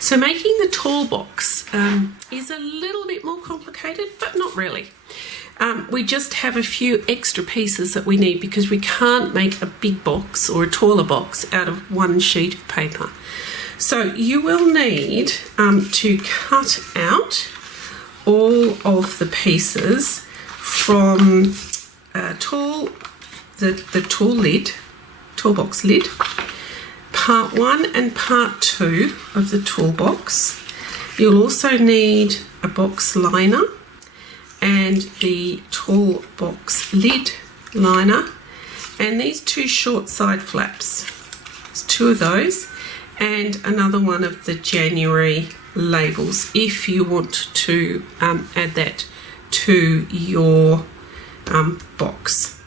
So making the tall box is a little bit more complicated, but not really. We just have a few extra pieces that we need because we can't make a big box or a taller box out of one sheet of paper. So you will need to cut out all of the pieces from the tall box lid, part 1 and part 2 of the tall box. You'll also need a box liner and the tall box lid liner and these 2 short side flaps. There's 2 of those and another one of the January labels if you want to add that to your box.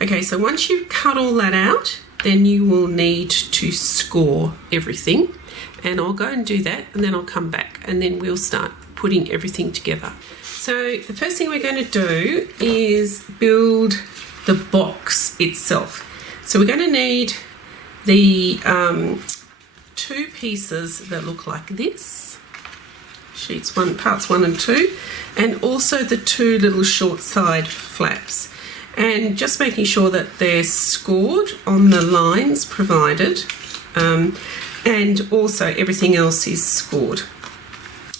Okay, so once you've cut all that out, then you will need to score everything, and I'll go and do that and then I'll come back and then we'll start putting everything together. So the first thing we're going to do is build the box itself. So we're going to need the 2 pieces that look like this, parts 1 and 2, and also the 2 little short side flaps. And just making sure that they're scored on the lines provided, and also everything else is scored.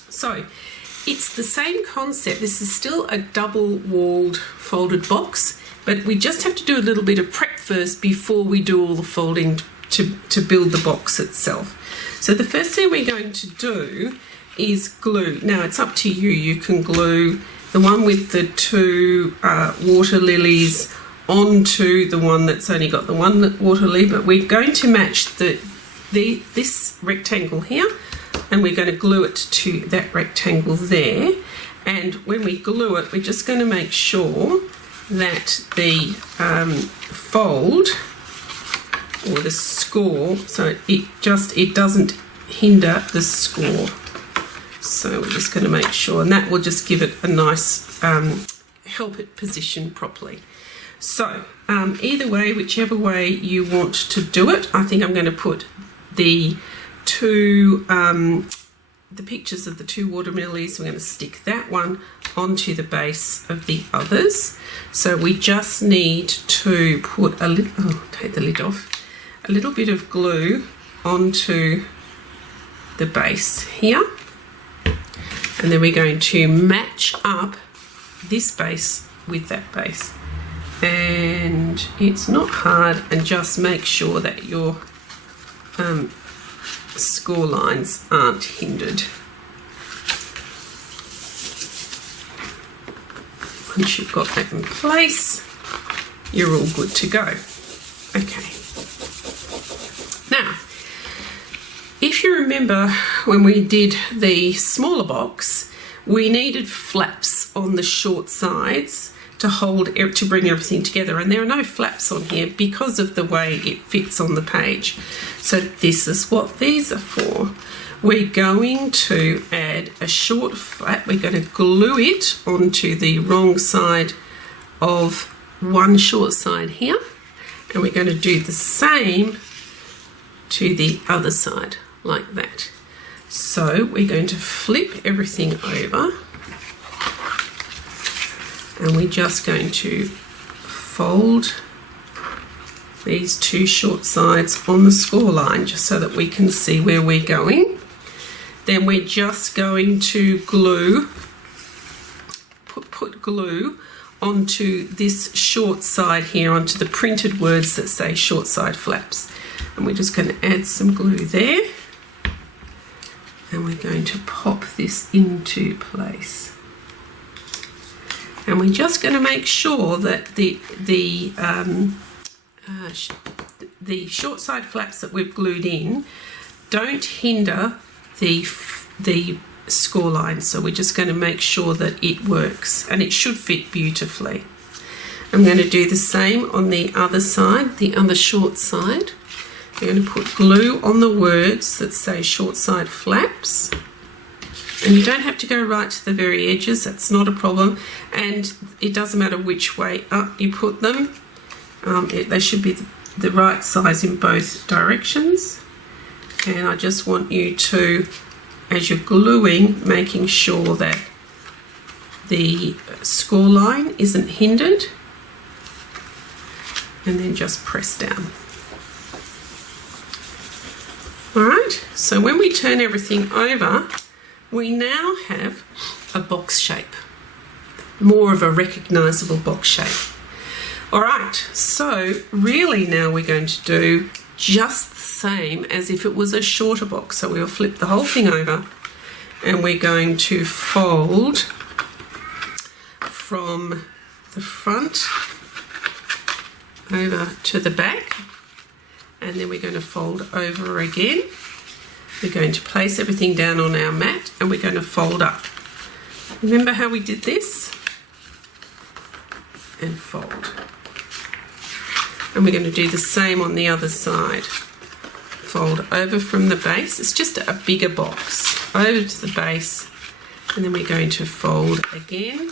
So it's the same concept. This is still a double-walled folded box, but we just have to do a little bit of prep first before we do all the folding to build the box itself. So the first thing we're going to do is glue. Now it's up to you. You can glue the one with the 2 water lilies onto the one that's only got the 1 water lily, but we're going to match this rectangle here, and we're going to glue it to that rectangle there. And when we glue it, we're just going to make sure that the fold or the score, so it doesn't hinder the score. So we're just going to make sure, and that will just give it a nice, help it position properly. So either way, whichever way you want to do it, I think I'm going to put the 2, the pictures of the 2 water lilies. We're going to stick that one onto the base of the others. So we just need to put a little, take the lid off, a little bit of glue onto the base here. And then we're going to match up this base with that base. And it's not hard, and just make sure that your score lines aren't hindered. Once you've got that in place, you're all good to go. Okay. Now, if you remember when we did the smaller box, we needed flaps on the short sides to bring everything together, and there are no flaps on here because of the way it fits on the page. So this is what these are for. We're going to add a short flap. We're going to glue it onto the wrong side of one short side here, and we're going to do the same to the other side like that. So we're going to flip everything over, and we're just going to fold these 2 short sides on the score line just so that we can see where we're going. Then we're just going to glue, put glue onto this short side here, onto the printed words that say short side flaps. And we're just going to add some glue there. And we're going to pop this into place. And we're just going to make sure that the short side flaps that we've glued in don't hinder the score line. So we're just going to make sure that it works, and it should fit beautifully. I'm going to do the same on the other side, the other short side. I'm going to put glue on the words that say short side flaps. And you don't have to go right to the very edges, that's not a problem. And it doesn't matter which way up you put them. They should be the right size in both directions. And I just want you to as you're gluing, making sure that the score line isn't hindered, and then just press down. Alright, so when we turn everything over, we now have a box shape, more of a recognisable box shape. Alright, so really now we're going to do just the same as if it was a shorter box. So we'll flip the whole thing over and we're going to fold from the front over to the back, and then we're going to fold over again. We're going to place everything down on our mat and we're going to fold up. Remember how we did this? And fold. And we're going to do the same on the other side. Fold over from the base. It's just a bigger box. Over to the base, and then we're going to fold again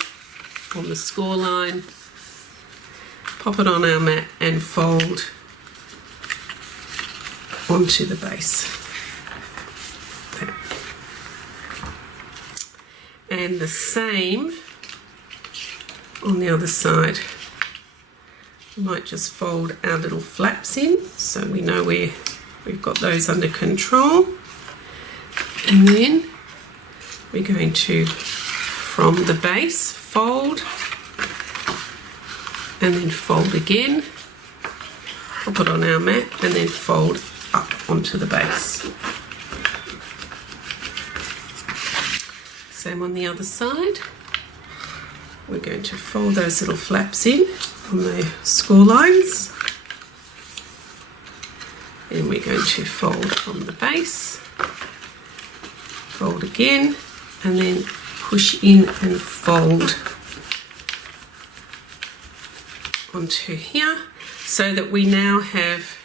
on the score line, pop it on our mat and fold onto the base. There. And the same on the other side. We might just fold our little flaps in so we know we've got those under control. And then we're going to, from the base, fold, and then fold again, pop it on our mat, and then fold up onto the base. Same on the other side. We're going to fold those little flaps in on the score lines, and we're going to fold from the base, fold again, and then push in and fold onto here, so that we now have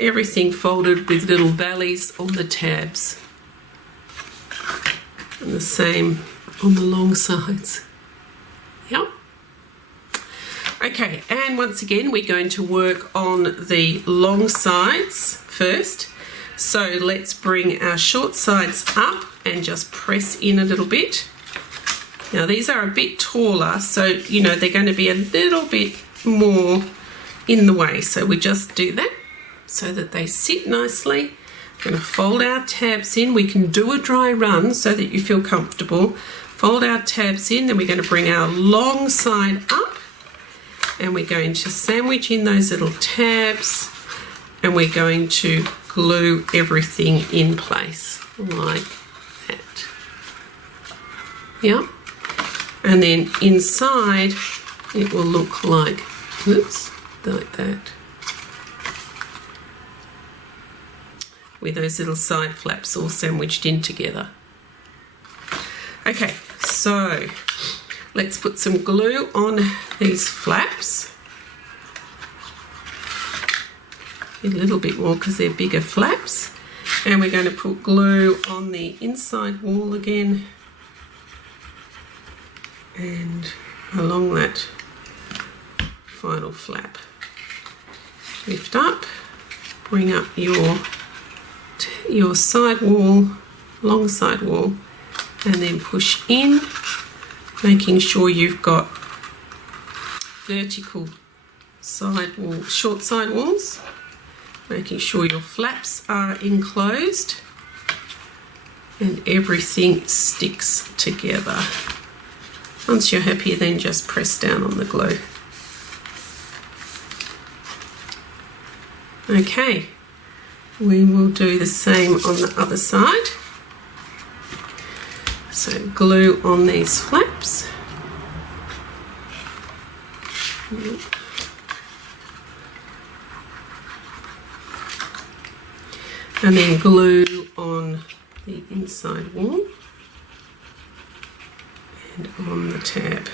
everything folded with little valleys on the tabs, and the same on the long sides. Yep. Okay, and once again we're going to work on the long sides first. So let's bring our short sides up and just press in a little bit. Now these are a bit taller, so you know they're going to be a little bit more in the way. So we just do that so that they sit nicely. We're going to fold our tabs in. We can do a dry run so that you feel comfortable. Fold our tabs in, then we're going to bring our long side up, and we're going to sandwich in those little tabs, and we're going to glue everything in place like that. Yeah. And then inside it will look like, oops, like that, with those little side flaps all sandwiched in together. Okay, so let's put some glue on these flaps. A little bit more because they're bigger flaps. And we're going to put glue on the inside wall again and along that final flap. Lift up, bring up your side wall, long side wall, and then push in, making sure you've got vertical side wall, short side walls, making sure your flaps are enclosed and everything sticks together. Once you're happy, then just press down on the glue. Okay, we will do the same on the other side. So glue on these flaps. And then glue on the inside wall and on the tab.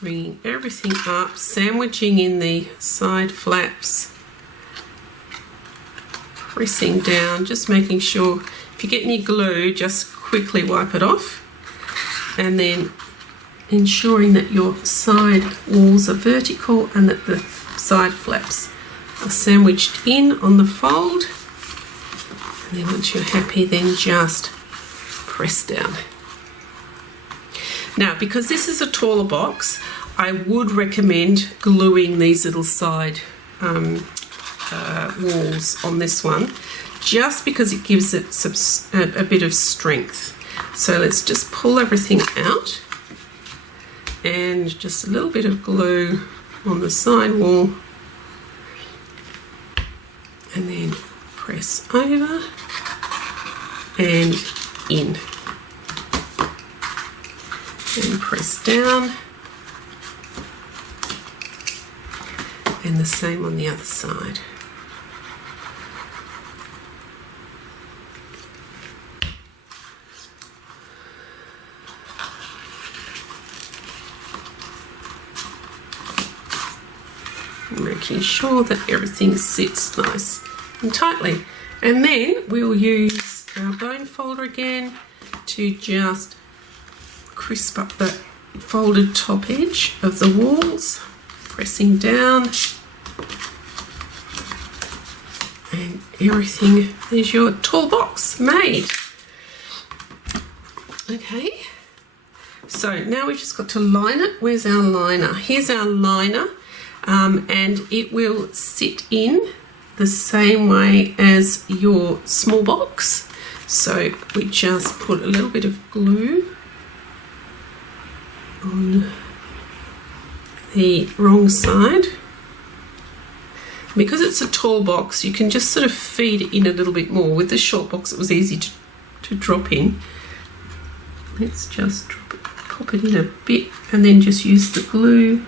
Bringing everything up, sandwiching in the side flaps, pressing down, just making sure if you get any glue, just quickly wipe it off, and then ensuring that your side walls are vertical and that the side flaps are sandwiched in on the fold. And then once you're happy, then just press down. Now, because this is a taller box, I would recommend gluing these little side walls on this one, just because it gives it a bit of strength. So let's just pull everything out, and just a little bit of glue on the side wall, and then press over and in, and press down, and the same on the other side. Making sure that everything sits nice and tightly. And then we'll use our bone folder again to just crisp up the folded top edge of the walls, pressing down, and everything is your tall box made. Okay, so now we've just got to line it. Where's our liner? Here's our liner. And it will sit in the same way as your small box. So we just put a little bit of glue on the wrong side. Because it's a tall box, you can just sort of feed it in a little bit more. With the short box, it was easy to drop in. Let's just pop it in a bit, and then just use the glue.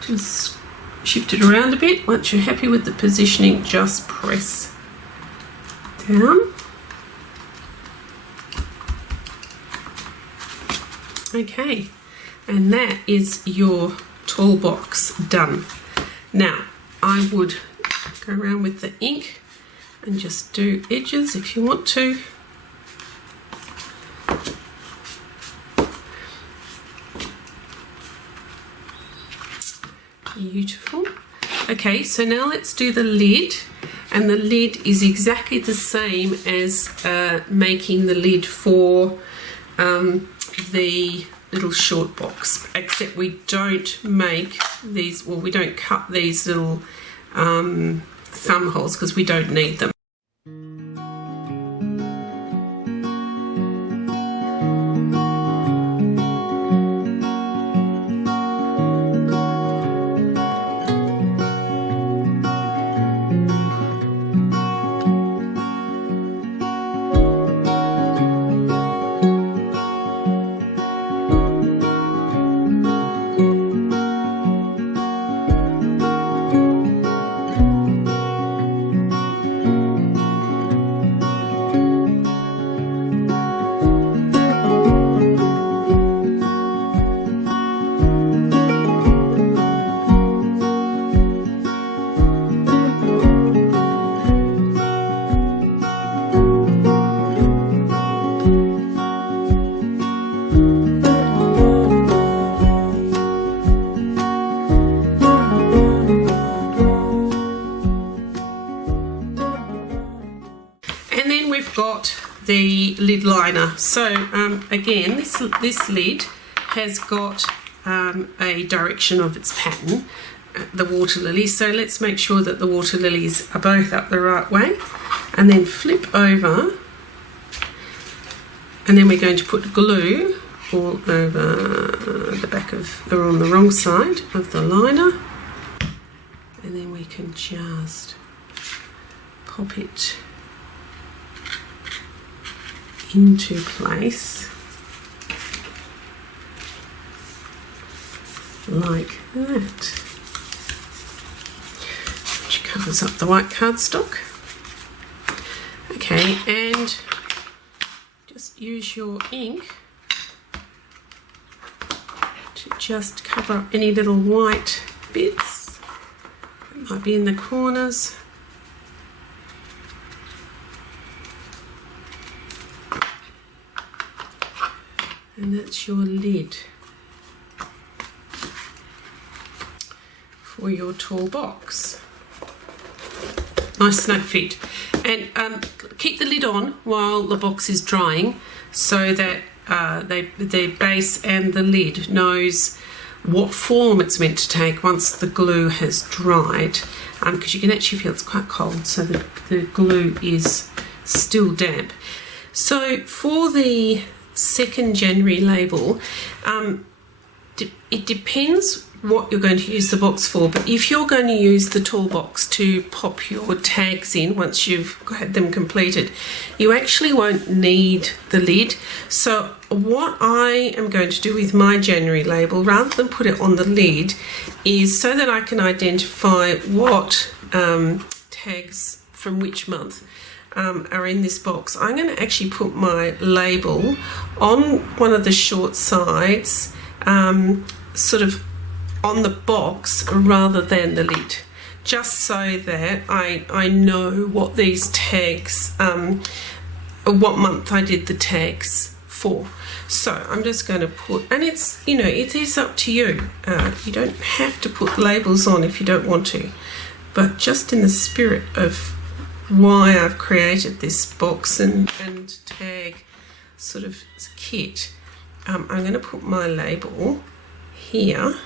Just shift it around a bit. Once you're happy with the positioning, just press down. Okay, and that is your tall box done. Now, I would go around with the ink and just do edges if you want to. Beautiful. Okay, so now let's do the lid, and the lid is exactly the same as making the lid for the little short box, except we don't make these, well, we don't cut these little thumb holes because we don't need them. The lid liner. So again, this lid has got a direction of its pattern, the water lilies. So let's make sure that the water lilies are both up the right way, and then flip over, and then we're going to put glue all over the back of, or on the wrong side of the liner, and then we can just pop it into place like that, which covers up the white cardstock. Okay, and just use your ink to just cover up any little white bits that might be in the corners. And that's your lid for your tall box. Nice snug fit. And keep the lid on while the box is drying so that the base and the lid knows what form it's meant to take once the glue has dried, because you can actually feel it's quite cold, so the glue is still damp. So for the 2nd January label, it depends what you're going to use the box for, but if you're going to use the toolbox to pop your tags in once you've had them completed, you actually won't need the lid. So what I am going to do with my January label, rather than put it on the lid, is so that I can identify what tags from which month are in this box, I'm going to actually put my label on one of the short sides, sort of on the box rather than the lid, just so that I know what these tags, what month I did the tags for. So I'm just going to put, and it's, you know, it is up to you. You don't have to put labels on if you don't want to, but just in the spirit of why I've created this box and tag sort of kit, I'm going to put my label here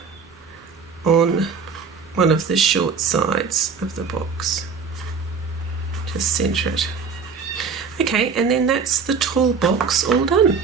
on one of the short sides of the box. Just centre it. Okay, and then that's the toolbox all done.